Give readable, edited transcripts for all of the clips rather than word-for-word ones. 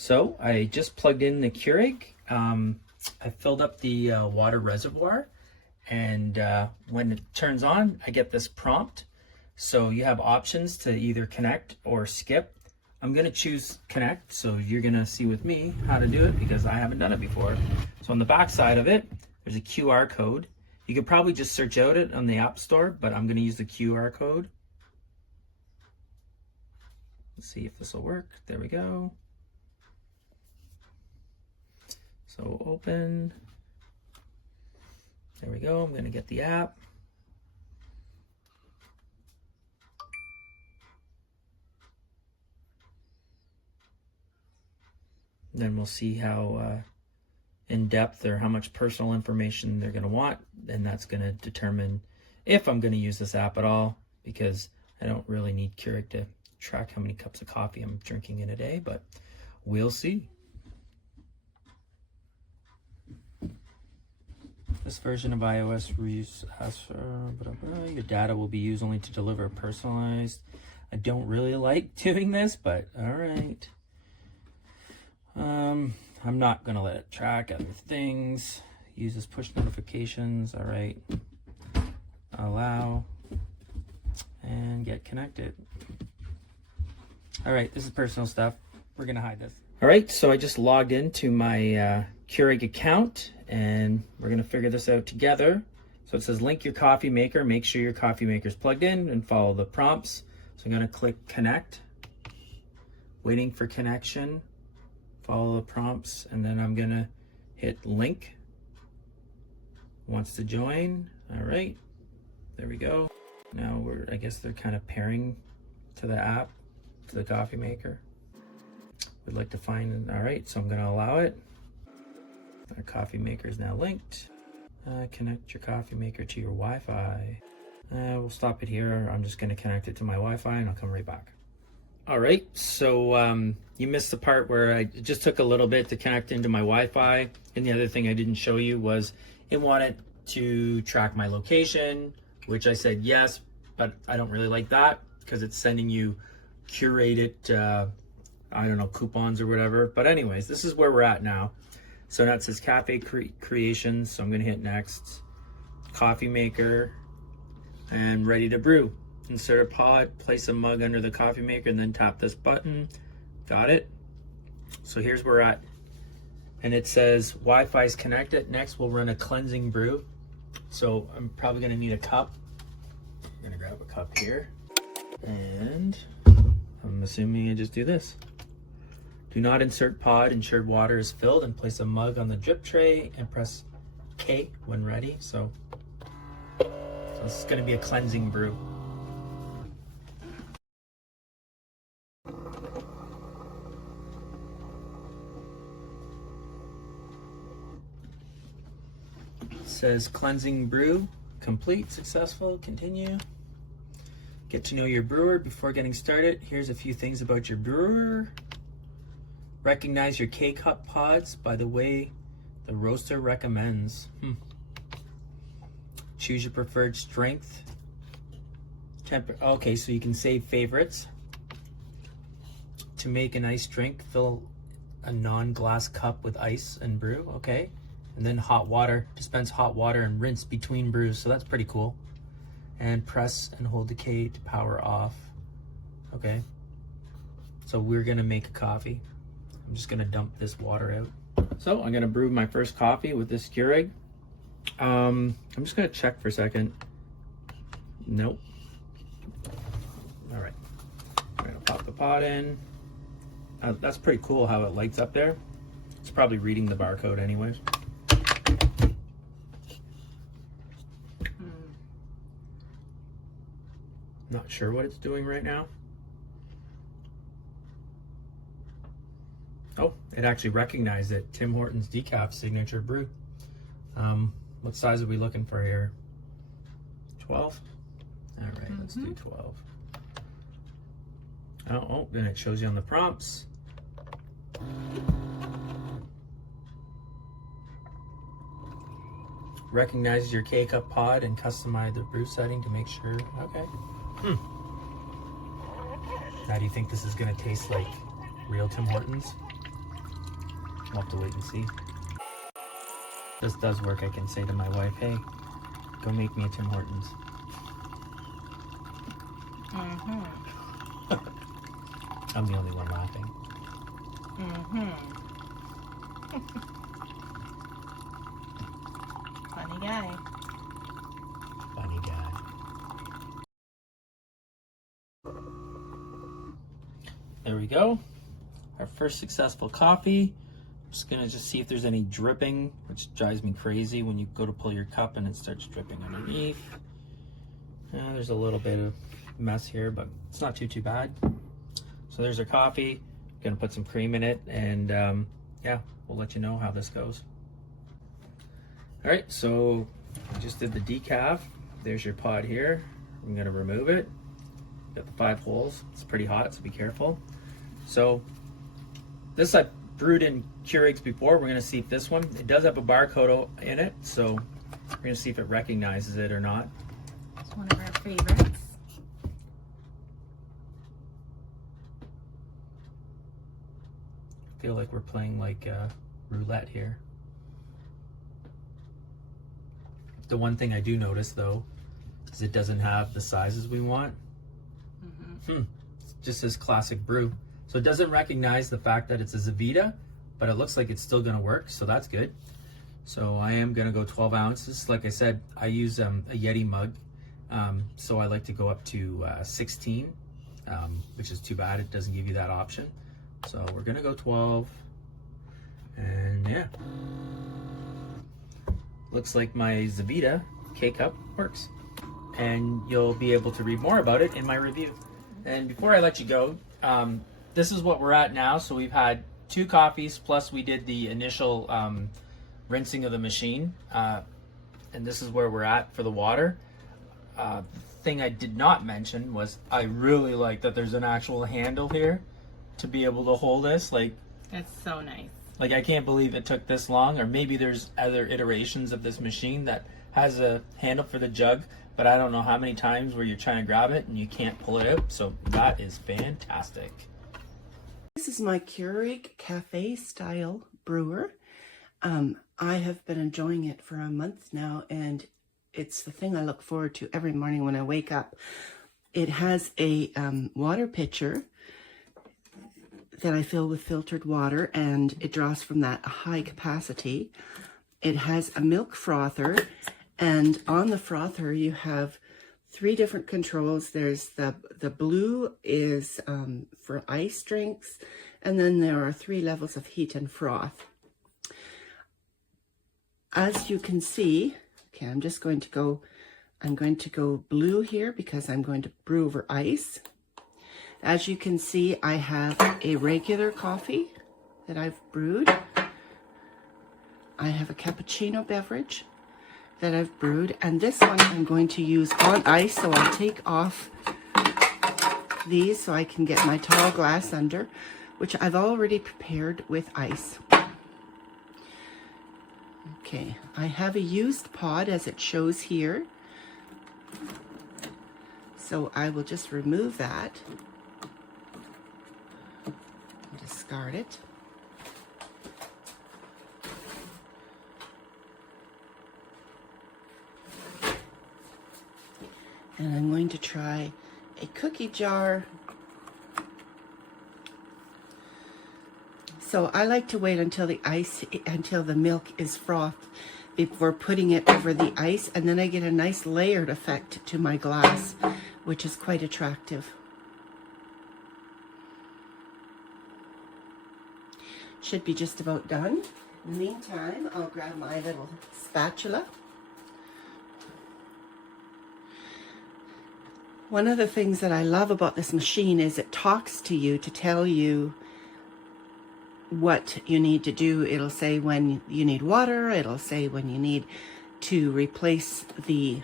So I just plugged in the Keurig. I filled up the water reservoir, and when it turns on, I get this prompt. So you have options to either connect or skip. I'm gonna choose connect, so you're gonna see with me how to do it because I haven't done it before. So on the back side of it, there's a QR code. You could probably just search out it on the App Store, but I'm gonna use the QR code. Let's see if this will work. There we go. So open. There we go. I'm gonna get the app. Then we'll see how in depth or how much personal information they're going to want, and that's going to determine if I'm going to use this app at all, because I don't really need Keurig to track how many cups of coffee I'm drinking in a day, but we'll see. This version of iOS asks for your data will be used only to deliver personalized. I don't really like doing this, but all right. I'm not gonna let it track other things. Uses push notifications. All right. Allow and get connected. All right, this is personal stuff. We're gonna hide this. All right, so I just logged into my Keurig account, and we're gonna figure this out together. So it says link your coffee maker. Make sure your coffee maker is plugged in and follow the prompts. So I'm gonna click connect. Waiting for connection. Follow the prompts, and then I'm gonna hit link. Wants to join. All right, there we go. Now I guess they're kind of pairing to the app, to the coffee maker. Would like to find, all right, so I'm gonna allow it. Our coffee maker is now linked. Connect your coffee maker to your Wi-Fi. We'll stop it here. I'm just gonna connect it to my Wi-Fi and I'll come right back. All right, so you missed the part where it just took a little bit to connect into my Wi-Fi. And the other thing I didn't show you was it wanted to track my location, which I said yes, but I don't really like that because it's sending you curated, I don't know, coupons or whatever. But anyways, this is where we're at now. So now it says Cafe Creations, so I'm gonna hit next. Coffee maker, and ready to brew. Insert a pod, place a mug under the coffee maker, and then tap this button. Got it? So here's where we're at. And it says Wi-Fi is connected. Next, we'll run a cleansing brew. So I'm probably gonna need a cup. I'm gonna grab a cup here. And I'm assuming I just do this. Do not insert pod, ensure water is filled, and place a mug on the drip tray and press K when ready. So this is gonna be a cleansing brew. Says cleansing brew complete, successful, continue. Get to know your brewer before getting started. Here's a few things about your brewer. Recognize your K-cup pods by the way the roaster recommends. Choose your preferred strength. Okay, so you can save favorites. To make an iced drink, fill a non-glass cup with ice and brew, okay. And then hot water, dispense hot water and rinse between brews, so that's pretty cool. And press and hold the K to power off. Okay, so we're gonna make a coffee. I'm just gonna dump this water out. So I'm gonna brew my first coffee with this Keurig. I'm just gonna check for a second. Nope. All right, I'm gonna pop the pot in. That's pretty cool how it lights up there. It's probably reading the barcode anyways. Not sure what it's doing right now. Oh, it actually recognized it. Tim Hortons decaf signature brew. What size are we looking for here? 12? All right, let's do 12. Oh, then it shows you on the prompts. Recognize your K-cup pod and customize the brew setting to make sure. Okay. Now, do you think this is gonna taste like real Tim Hortons? We'll have to wait and see. This does work. I can say to my wife, hey, go make me a Tim Hortons. I'm the only one laughing. Funny guy. Funny guy. There we go. Our first successful coffee. I'm just gonna see if there's any dripping, which drives me crazy when you go to pull your cup and it starts dripping underneath. There's a little bit of mess here, but it's not too bad. So there's our coffee. Gonna put some cream in it, and yeah, we'll let you know how this goes. All right, so I just did the decaf. There's your pod here. I'm gonna remove it. Got the 5 holes. It's pretty hot, so be careful. So this I brewed in Keurigs before. We're gonna see if this one, it does have a barcode in it, so we're gonna see if it recognizes it or not. It's one of our favorites. I feel like we're playing like roulette here. The one thing I do notice though is it doesn't have the sizes we want. It's just this classic brew. So it doesn't recognize the fact that it's a Zavita, but it looks like it's still gonna work, so that's good. So I am gonna go 12 ounces. Like I said, I use a Yeti mug, so I like to go up to 16, which is too bad it doesn't give you that option. So we're gonna go 12, and yeah. Looks like my Zavita K-Cup works. And you'll be able to read more about it in my review. And before I let you go, this is what we're at now. So we've had 2 coffees, plus we did the initial rinsing of the machine. And this is where we're at for the water. The thing I did not mention was I really like that there's an actual handle here to be able to hold this. Like, That's so nice. Like, I can't believe it took this long, or maybe there's other iterations of this machine that has a handle for the jug, but I don't know how many times where you're trying to grab it and you can't pull it out. So that is fantastic. This is my Keurig cafe style brewer. I have been enjoying it for a month now, and it's the thing I look forward to every morning when I wake up. It has a water pitcher that I fill with filtered water, and it draws from that high capacity. It has a milk frother, and on the frother you have 3 different controls. There's the blue is for ice drinks, and then there are 3 levels of heat and froth. As you can see, okay, I'm going to go blue here because I'm going to brew over ice. As you can see, I have a regular coffee that I've brewed. I have a cappuccino beverage that I've brewed, and this one I'm going to use on ice, so I'll take off these so I can get my tall glass under, which I've already prepared with ice. Okay, I have a used pod as it shows here, so I will just remove that. Discard it. And I'm going to try a cookie jar. So I like to wait until until the milk is frothed before putting it over the ice, and then I get a nice layered effect to my glass, which is quite attractive. Should be just about done. In the meantime, I'll grab my little spatula. One of the things that I love about this machine is it talks to you to tell you what you need to do. It'll say when you need water. It'll say when you need to replace the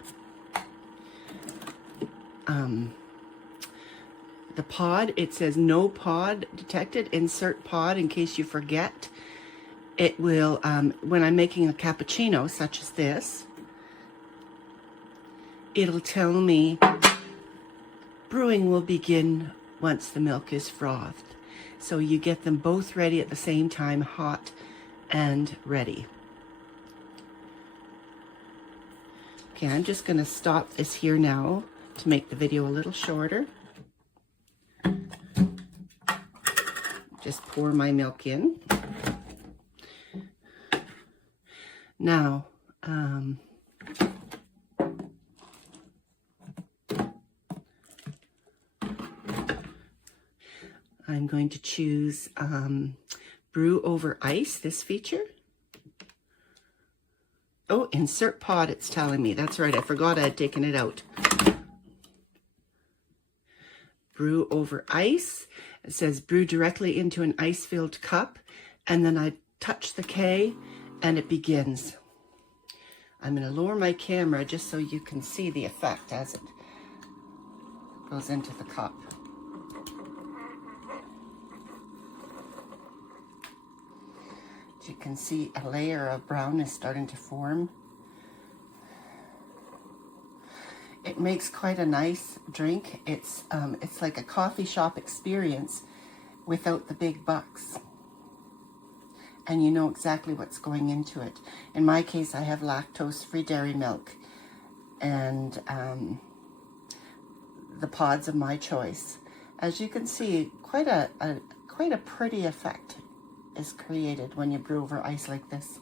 pod. It says no pod detected, insert pod in case you forget. It will, when I'm making a cappuccino such as this, it'll tell me brewing will begin once the milk is frothed. So you get them both ready at the same time, hot and ready. Okay, I'm just going to stop this here now to make the video a little shorter. Just pour my milk in. Now, I'm going to choose brew over ice, this feature. Oh, insert pod, it's telling me. That's right, I forgot I had taken it out. Brew over ice. It says brew directly into an ice-filled cup, and then I touch the K and it begins. I'm going to lower my camera just so you can see the effect as it goes into the cup. You can see a layer of brown is starting to form. It makes quite a nice drink. It's like a coffee shop experience without the big bucks. And you know exactly what's going into it. In my case, I have lactose-free dairy milk and the pods of my choice. As you can see, quite a pretty effect is created when you brew over ice like this.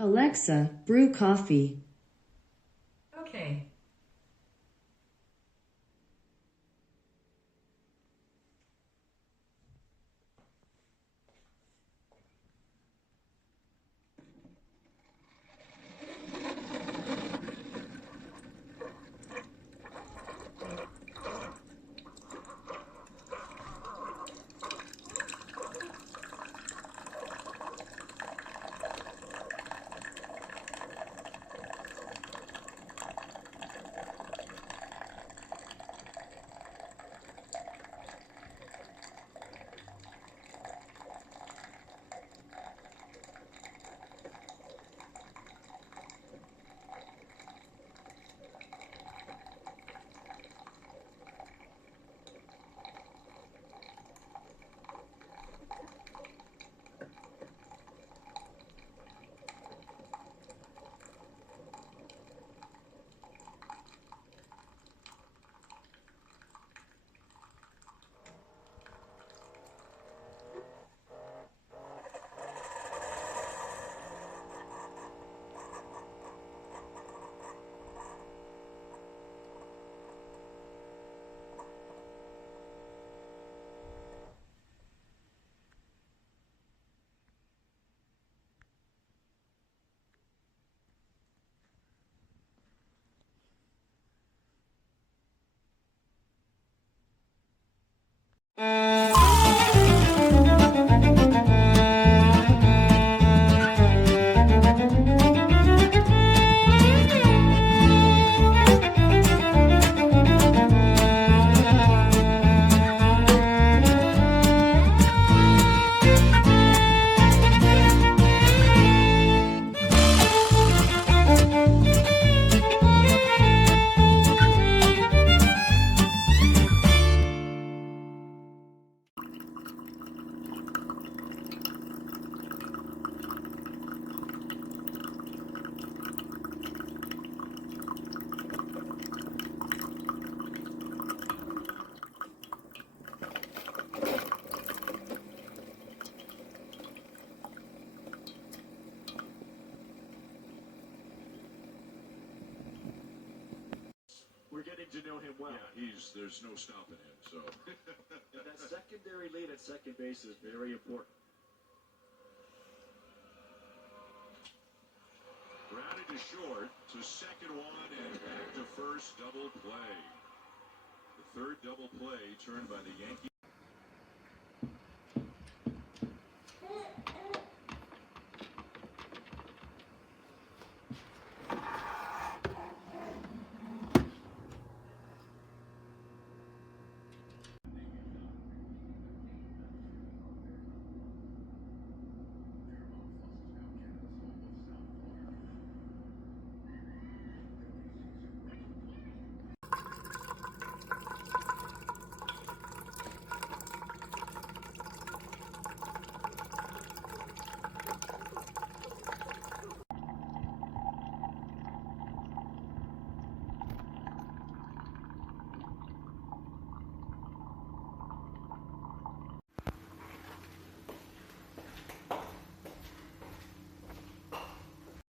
Alexa, brew coffee. Okay. We're getting to know him well. Yeah, there's no stopping him, so. That secondary lead at second base is very important. Grounded to short, to second one, and back to first, double play. The third double play turned by the Yankees.